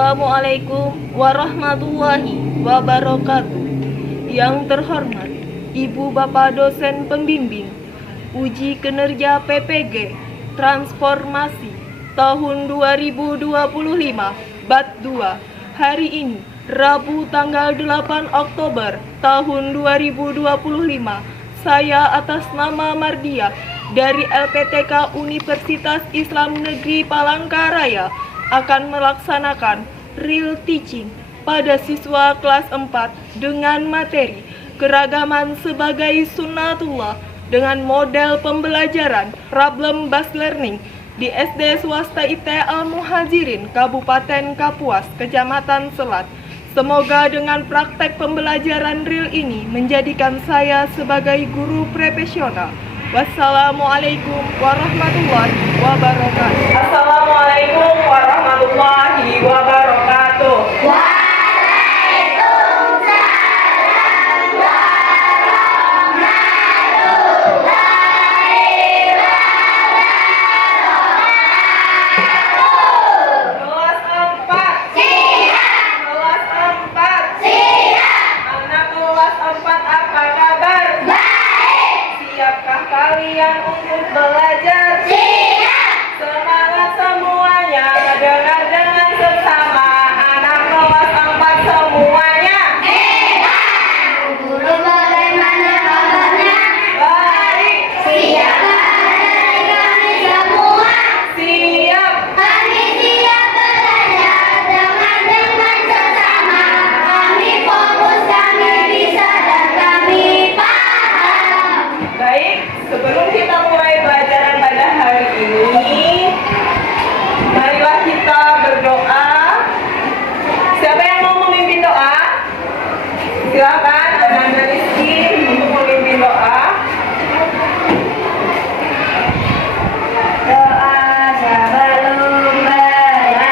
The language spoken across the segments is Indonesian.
Assalamualaikum warahmatullahi wabarakatuh. Yang terhormat Ibu Bapak dosen pembimbing uji kinerja PPG Transformasi tahun 2025 Bat 2 hari ini Rabu tanggal 8 Oktober tahun 2025. Saya atas nama Mardia dari LPTK Universitas Islam Negeri Palangkaraya akan melaksanakan real teaching pada siswa kelas 4 dengan materi keragaman sebagai sunnatullah dengan model pembelajaran problem based learning di SD swasta IT Al-Muhajirin Kabupaten Kapuas, Kecamatan Selat. Semoga dengan praktek pembelajaran real ini menjadikan saya sebagai guru profesional. Wassalamualaikum warahmatullahi wabarakatuh. Assalamualaikum warahmatullahi wabarakatuh. Kalian untuk belajar? Siap! Semangat semuanya, dengar dengan sesama. Anak kelas 4 semuanya. Guru bagaimana kabarnya? Baik. Siap kami semua. Siap. Kami siap belajar dengan sesama. Kami fokus, kami bisa dan kami paham. Baik, sebelum kita mulai pelajaran pada hari ini, marilah kita berdoa. Siapa yang mau memimpin doa? Silakan Ananda Rizky untuk memimpin doa. Doa sebelum belajar.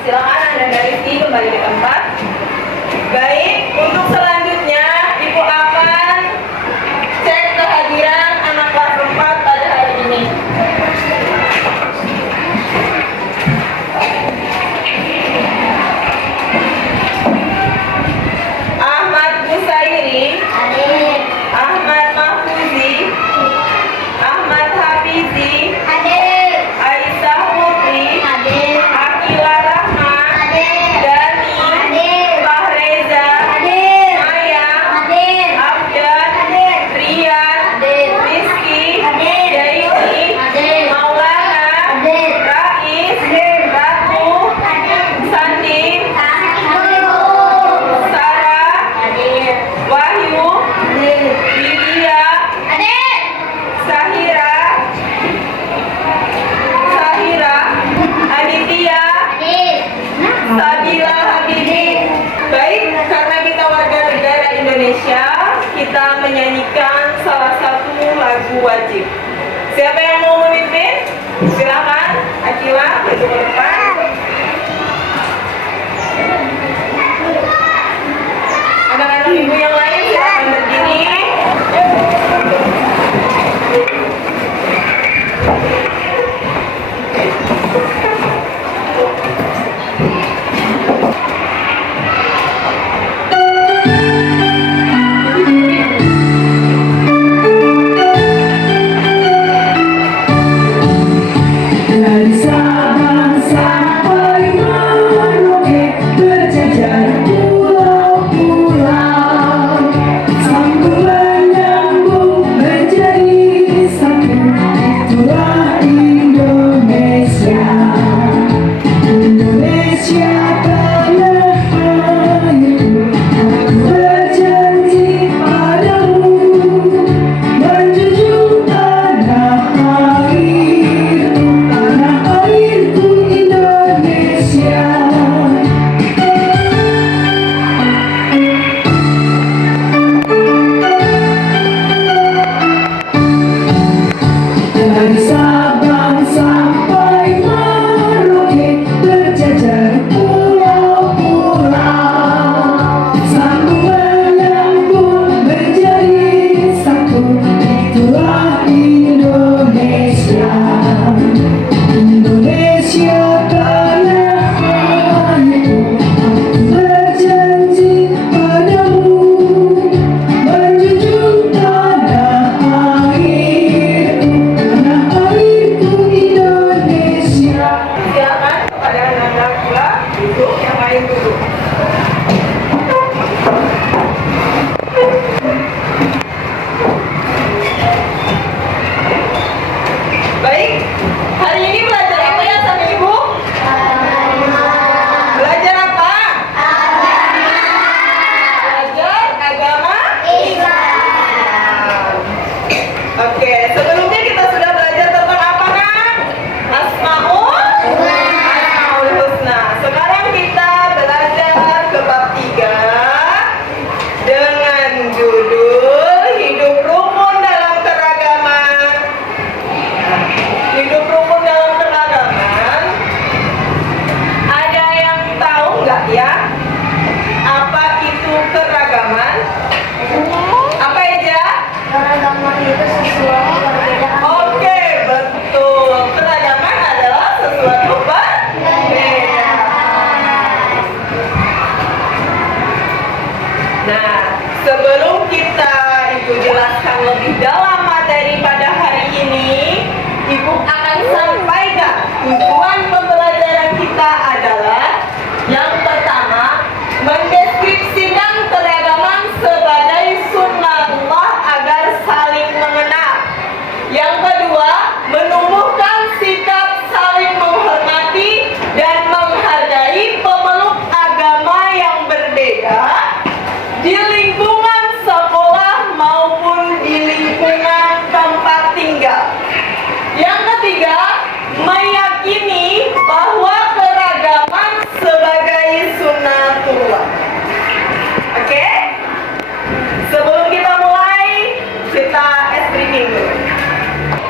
Silakan Ananda Rizky kembali ke tempat. Baik, untuk selanjutnya Ibu akan cek kehadiran anak kelas 4 pada hari ini. Ahmad Busairi, Hadir. Ahmad Mahfuzi, Ahmad Hafizi, Hadir. Aisyah Putri, Hadir. Akila Rahma, Hadir. Dani, Hadir. Fahreza, Hadir. Maya, Hadir. Abdan, Hadir. Rian, Hadir. Rizky, Hadir. Daisy, Hadir. Maulana, Hadir. Rais, Ratu, Sandi, Sarah, Wahyu, Lydia, Sahira, Aditya, Sabila Habibi. Baik, karena kita warga negara Indonesia, kita menyanyikan salah satu lagu wajib. Siapa yang mau memimpin? Silakan, Akila, maju ke depan. Anak-anak ibu yang lain silakan berdiri. Hari ini belajar apa ya sama Ibu? Belajar apa? Belajar agama Islam. Oke, sebelumnya kita sudah belajar tentang apa kan? Asmaul Husna. Sekarang kita belajar ke bab 3 dengan judul Hidup Rukun dalam Keragaman. Hidup rukun dalam keragaman. Ada yang tahu nggak ya? Apa itu keragaman? Apa aja? Keragaman itu sesuatu perbedaan. Oke, betul. Keragaman adalah sesuatu berbeda. Nah, sebelum kita itu jelaskan lebih dalam materi pada hari ini, Ibu akan sampaikan tujuan pembelajaran kita adalah yang pertama, mendeskripsikan keragaman sebagai sunnatullah agar saling mengenal. Yang kedua, menumbuhkan sikap saling menghormati dan menghargai pemeluk agama yang berbeda di lingkungan sekolah maupun di lingkungan tempat tinggal. Yang ketiga, meyakini bahwa keragaman sebagai sunnatullah. Oke? Sebelum kita mulai, kita briefing dulu.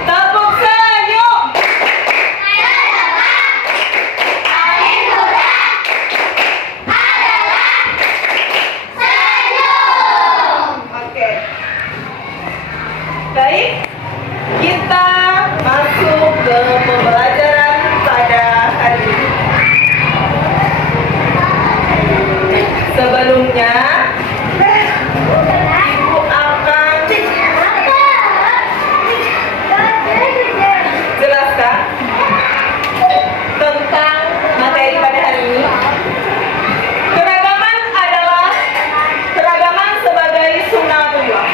Tepuk senyum. Oke. Baik, kita masuk ke pembelajaran pada hari ini. Sebelumnya, Ibu akan jelaskan tentang materi pada hari ini. Keragaman sebagai sunnatullah.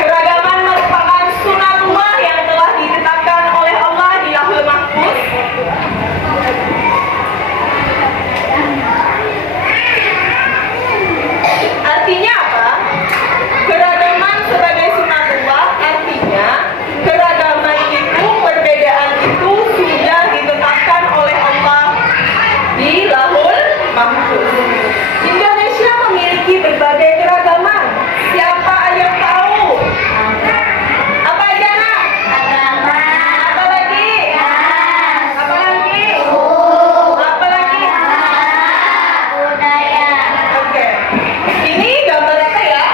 Keragaman merupakan sunnatullah yang telah ditetapkan oleh Allah di Lauhul Mahfuz. Artinya apa? Keragaman sebagai sunnatullah artinya keragaman itu, perbedaan itu sudah ditetapkan oleh Allah di Lauhul Mahfuz. Indonesia memiliki berbagai keragaman. Siapa yang tahu? Apa aja nak? Apa lagi? Apa lagi? Apa lagi? Oke. Ini gambar apa ya?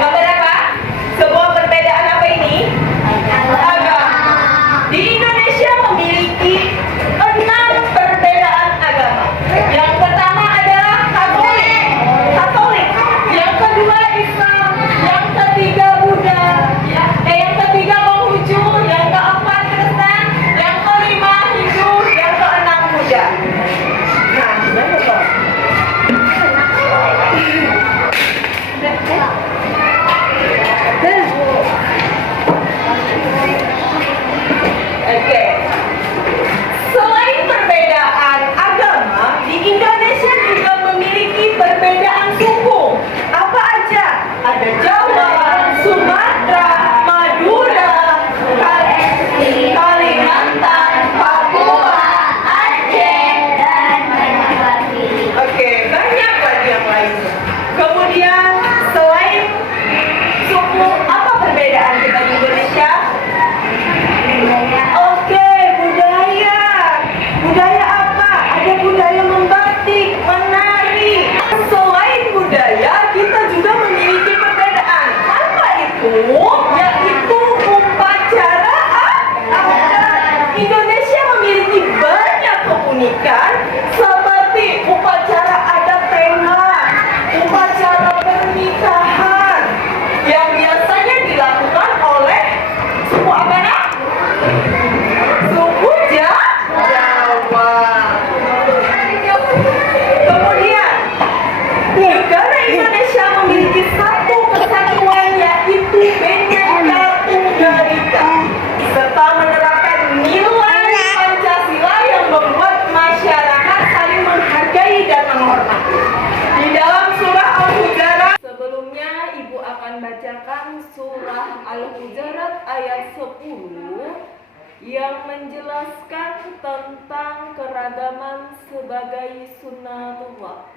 Gambar apa? Sebuah perbedaan apa ini? Agama. Di Indonesia memiliki 6 perbedaan agama. Yang pertama adalah Katolik. Yang kedua Islam. Yang ketiga Buddha. Yang ketiga Konghucu. Yang keempat Kristen. Yang kelima Hindu. Yang keenam Buddha. Nah, benar Pak? Oke. Selain perbedaan agama, di Indonesia juga memiliki perbedaan suku. Apa aja? Ada Jawa, Sumatera, Madura, Kalimantan, Papua, Aceh, dan banyak lagi. Oke, banyak lagi yang lainnya. Kemudian selain suku, apa perbedaan kita di Indonesia? Oke, budaya. Budaya apa? Ada budaya membatik, menari. Selain budaya, kita juga memiliki perbedaan. Apa itu? Yaitu upacara adat. Indonesia memiliki banyak keunikan seperti upacara adat renang, upacara pernikahan yang biasanya dilakukan oleh suku apa nak? Suku Jawa. Kemudian negara Indonesia memiliki satu kesatuan yaitu Bhinneka Tunggal Ika serta menerapkan ayat 10 yang menjelaskan tentang keragaman sebagai sunnatullah.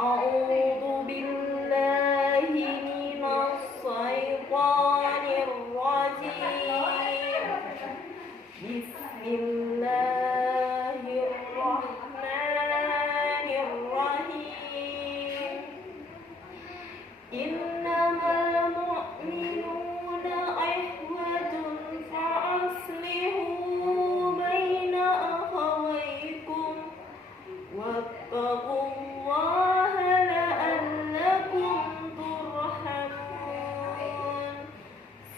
A'udzu billahi minas syaitonir rajim. Bismillahirrahmanirrahim. Innamal mu'minuna ikhwatun fa'aslihu baina akhawaykum wattaqullaha la'allakum turhamun.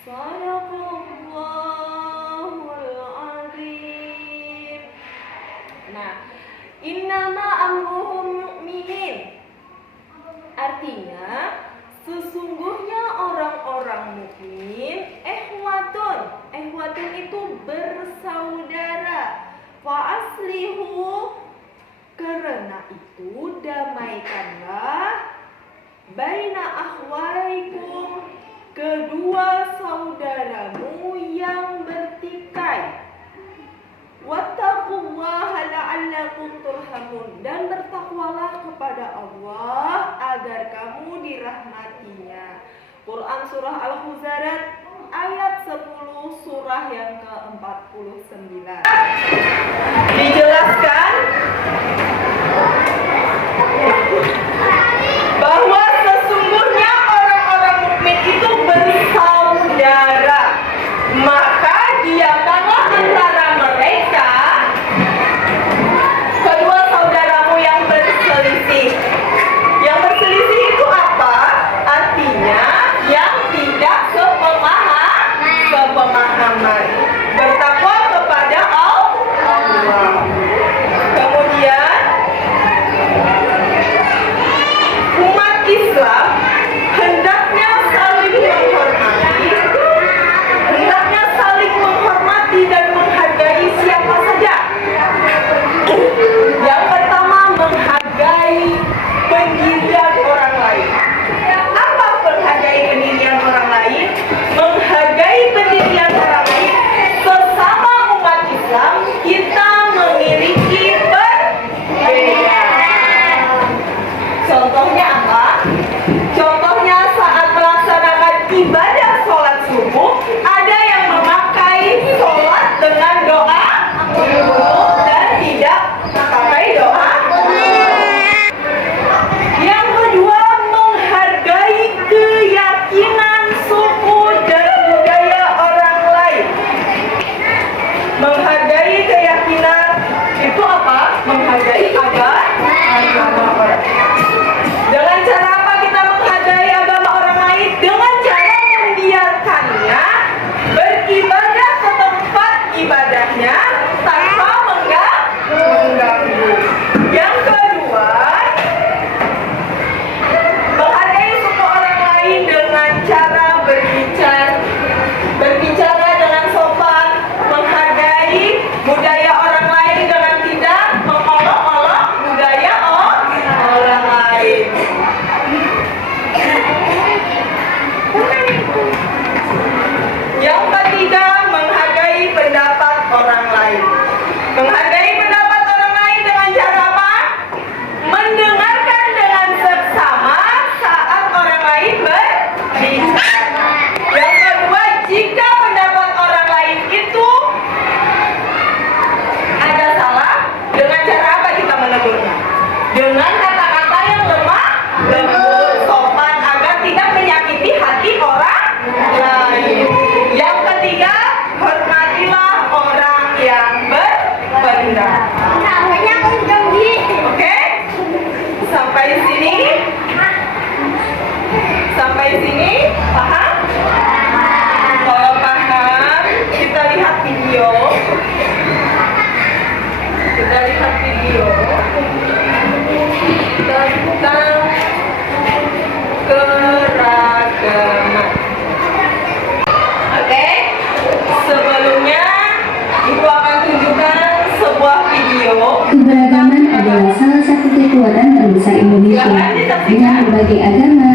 Shadaqallahul azim. Nah, innama amruhum mu'minin artinya sesungguhnya orang-orang mukmin ehwatun itu bersaudara. Fa'aslihu, karena itu damaikanlah baina akhwaikum, kedua saudaramu yang bertikai. Wattaqullaha la'allakum turhamun, dan bertakwalah kepada Allah agar kamu dirahmatinya. Quran surah Al-Huzarat ayat 10 surah yang ke-49. Dijelaskan bahwa sesungguhnya orang-orang mukmin itu bersaudara. Maka diamkanlah antara mereka kedua saudaramu yang berselisih. Yang berselisih itu apa? Artinya yang tidak sepemahaman. Bertakwa kepada Allah. Kemudian umat Islam hendaknya saling menghormati dan menghargai siapa saja. Yang pertama, menghargai pendirian orang lain. Apa menghargai pendirian orang lain? Menghargai pendirian orang lain, sesama umat Islam kita memiliki perbedaan. Contohnya apa? Contohnya saat melaksanakan ibadah sholat subuh, ada yang memakai sholat dengan doa dan tidak memakai doa. Yang kedua, menghargai keyakinan, suku, dan budaya orang lain. Menghargai keyakinan itu apa? Menghargai agama orang. Dengan cara apa kita menghargai agama orang lain? Dengan cara membiarkannya beribadah ke tempat ibadahnya tanpa mengganggu. Yang kedua, menghargai suku orang lain dengan cara berbicara dengan sopan, menghargai budaya orang lain dengan tidak mengolok-olok budaya orang lain. Yang ketiga, menghargai pendapat orang lain. Menghargai pendapat orang lain dengan cara apa? Mendengarkan dengan seksama saat orang lain berbicara. Yang kedua, jika pendapat orang lain itu ada salah, dengan cara apa kita menegurnya? Dengan kata-kata yang lemah, lembut, sopan, agar tidak menyakiti hati orang lain. Yang ketiga, hormatilah orang yang berpendapat. Oke? Sampai sini paham? Kalau paham, kita lihat video. Tentang keragaman. Oke? Sebelumnya Ibu akan tunjukkan sebuah video. Keberagaman adalah salah satu kekuatan terbesar Indonesia. Dengan berbagai agama,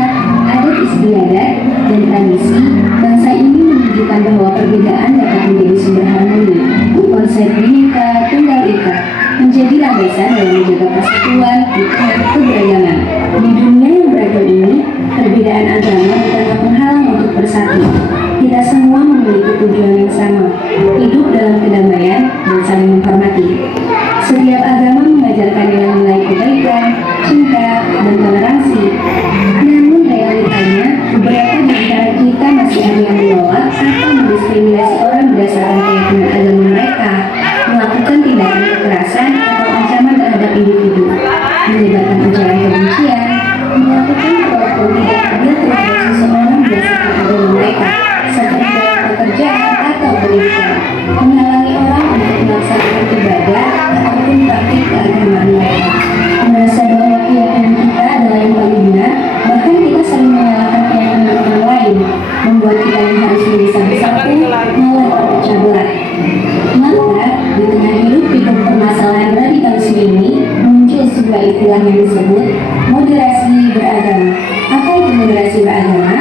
adat istiadat, dan tradisi, bangsa ini memiliki menunjukkan bahwa perbedaan dapat menjadi sumber harmoni. Konsep Bhinneka Tunggal Ika menjadi landasan dalam menjaga persatuan di tengah keberagaman. Di dunia yang beragam ini, perbedaan agama bukanlah penghalang untuk bersatu. Kita semua memiliki tujuan yang sama, hidup dalam kedamaian dan saling menghormati. Setiap agama mengajarkan nilai-nilai kebaikan, cinta, dan toleransi. Namun realitanya, beberapa di antara kita masih ada yang menolak atau mendiskriminasi orang berdasarkan keyakinan agama mereka, melakukan tindakan kekerasan atau ancaman terhadap individu, menyebarkan ujaran kebencian, melakukan perlakuan tidak adil terhadap seseorang berdasarkan agama mereka, seperti dalam pekerjaan atau pendidikan, menghalangi orang untuk melaksanakan ibadah ataupun praktik keagamaan mereka, merasa bahwa keyakinan kita adalah yang paling benar, bahkan kita sering menyalahkan keyakinan orang lain, membuat kita yang harusnya bisa bersatu malah terpecah belah. Maka, di tengah hidup pikuk permasalahan radikalisme ini, muncul sebuah istilah yang disebut moderasi beragama. Apa itu moderasi beragama?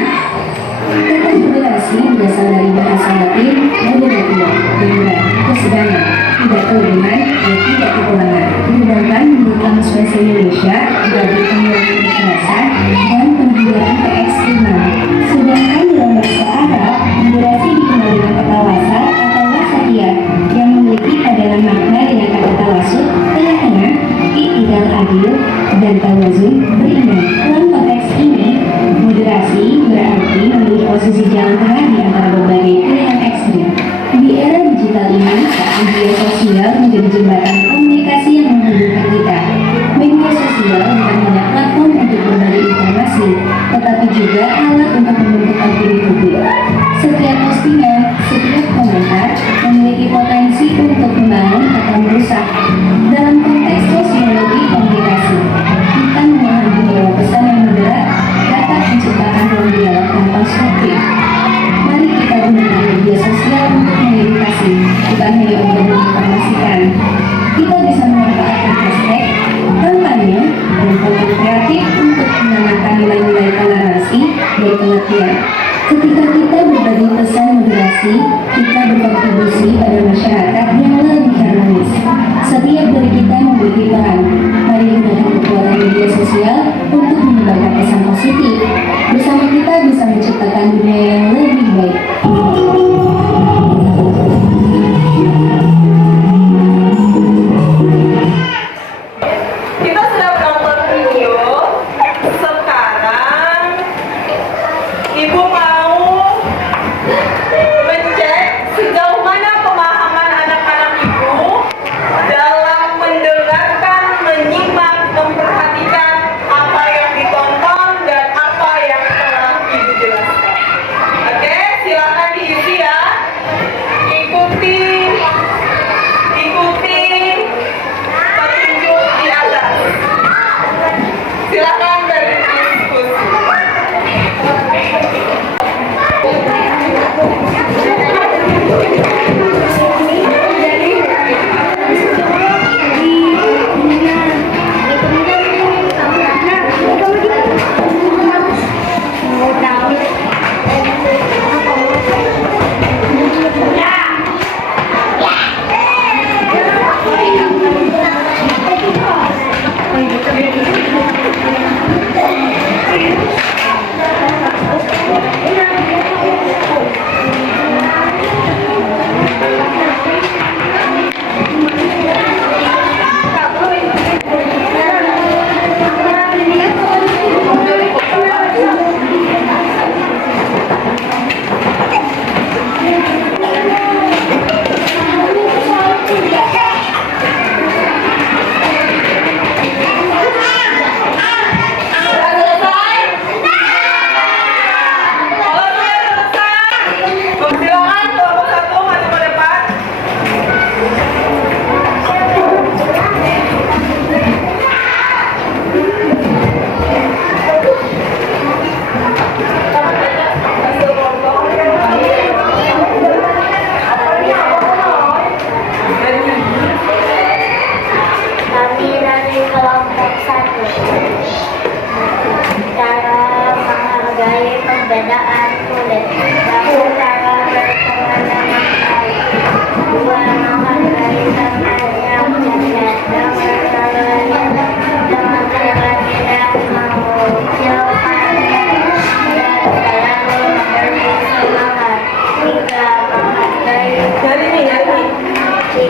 Kata moderasi berasal dari bahasa Latin moderatio, yang berarti kesedaran, tidak kelebihan dan tidak kekurangan. Sedangkan menurut Kamus Bahasa Indonesia berarti pengurangan kekerasan dan penghindari keekstriman. Sedangkan dalam bahasa Arab, moderasi dikenal dengan kata wasa atau wasatiyah yang memiliki padanan makna dengan kata tawasud, tengah-tengah, i'tidal adil, dan tawazun beriman. Dalam konteks ini, moderasi berarti memilih posisi jalan tengah di antara berbagai pilihan ekstrim. Di era digital ini, media sosial menjadi jembatan komunikasi yang menghubungkan kita. Media sosial bukan hanya platform untuk berbagi informasi, tetapi juga alat untuk membentuk opini publik. Setiap postingan, setiap komentar memiliki potensi untuk membangun atau merusak. Dalam konteks sosiologi komunikasi, kita memahami bahwa pesan yang moderat dapat menciptakan ruang dialog yang konstruktif. Mari kita gunakan media sosial untuk mengedukasi, bukan hanya untuk menginformasikan. Kita bisa memanfaatkan hashtag, kampanye, dan konten kreatif untuk menanamkan nilai-nilai toleransi dan pengertian. Ketika kita berbagi pesan moderasi, kita berkontribusi pada masyarakat yang lebih harmonis. Setiap dari kita memiliki peran. Mari gunakan kekuatan media sosial untuk menyebarkan pesan positif. Bersama kita bisa menciptakan dunia yang lebih baik. Kita sudah menonton video. Sekarang Ibu mau mencek sejauh mana pemahaman anak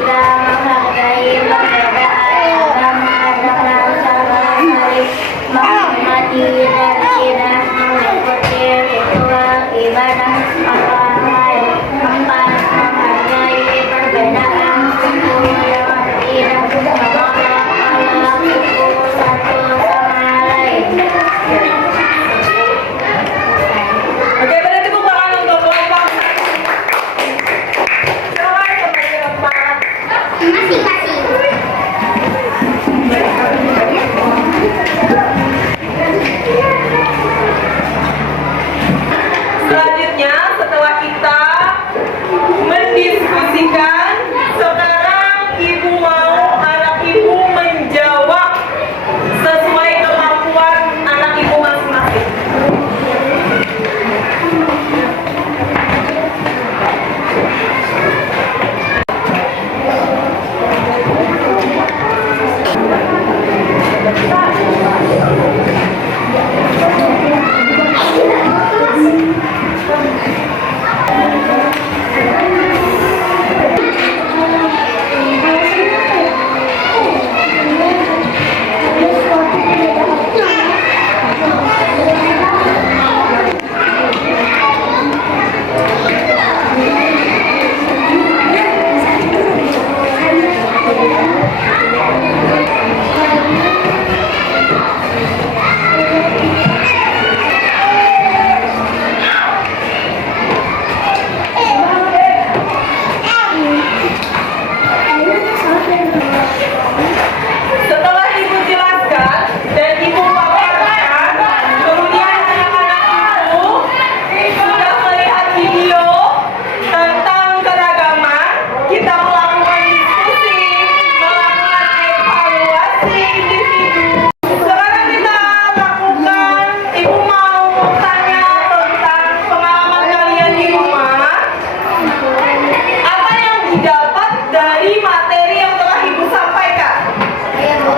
kita menghargai perbedaan agama dengan saling menghormati dan tidak mengikuti ritual ibadah orang lain. 4. Menghargai perbedaan suku dengan tidak menolak suku satu sama lain. Oke, berarti tepuk tangan untuk kelompok. Silakan kembali ke tempat. Selanjutnya, setelah kita mendiskusikan, sekarang ibu mau anak ibu menjawab sesuai kemampuan anak ibu masing-masing. Setelah ibu jelaskan dan ibu paparkan, kemudian anak-anak ibu sudah melihat video tentang keragaman. Kita melakukan diskusi, melakukan evaluasi individu. Sekarang kita lakukan, ibu mau tanya tentang pengalaman kalian di rumah. Apa yang didapat dari materi yang telah ibu sampaikan? Ayo, Bu.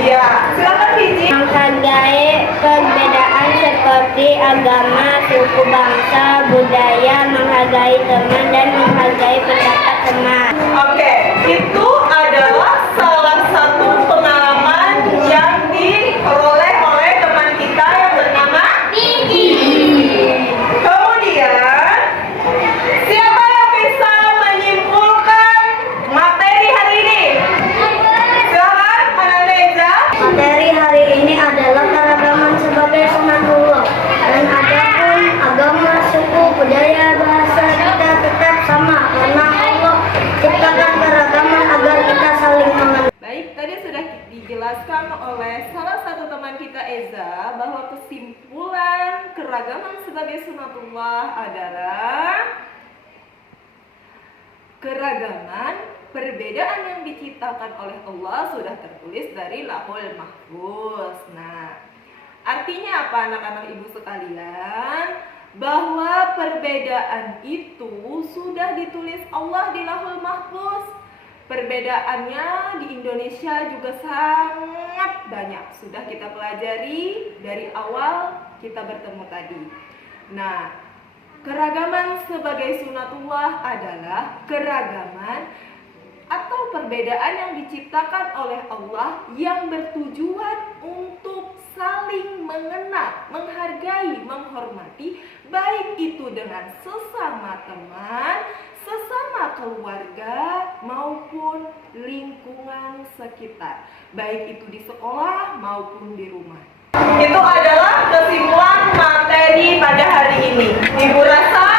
Iya, silakan Viji. Menghargai perbedaan seperti agama, suku, bangsa, budaya, menghargai teman, dan menghargai pendapat teman. Oke, itu adalah salah satu pengalaman yang diperoleh oleh teman kita yang bernama Viji. Kemudian, siapa yang bisa menyimpulkan materi hari ini? Silakan, Ananda. Materi hari ini adalah keragaman sebagai sunatullah, dan adapun agama, suku, budaya, bahasa kita tetap sama karena Allah ciptakan keragaman agar kita saling mengenal. Baik, tadi sudah dijelaskan oleh salah satu teman kita Eza bahwa kesimpulan keragaman sebagai sunatullah adalah keragaman perbedaan yang diciptakan oleh Allah sudah tertulis dari Lauhul Mahfuz. Nah, artinya apa anak-anak ibu sekalian? Bahwa perbedaan itu sudah ditulis Allah di Lauhul Mahfuz. Perbedaannya di Indonesia juga sangat banyak. Sudah kita pelajari dari awal kita bertemu tadi. Nah, keragaman sebagai sunatullah adalah keragaman atau perbedaan yang diciptakan oleh Allah yang bertujuan untuk saling mengenal, menghargai, menghormati, baik itu dengan sesama teman, sesama keluarga, maupun lingkungan sekitar, baik itu di sekolah maupun di rumah. Itu adalah kesimpulan materi pada hari ini. Ibu rasa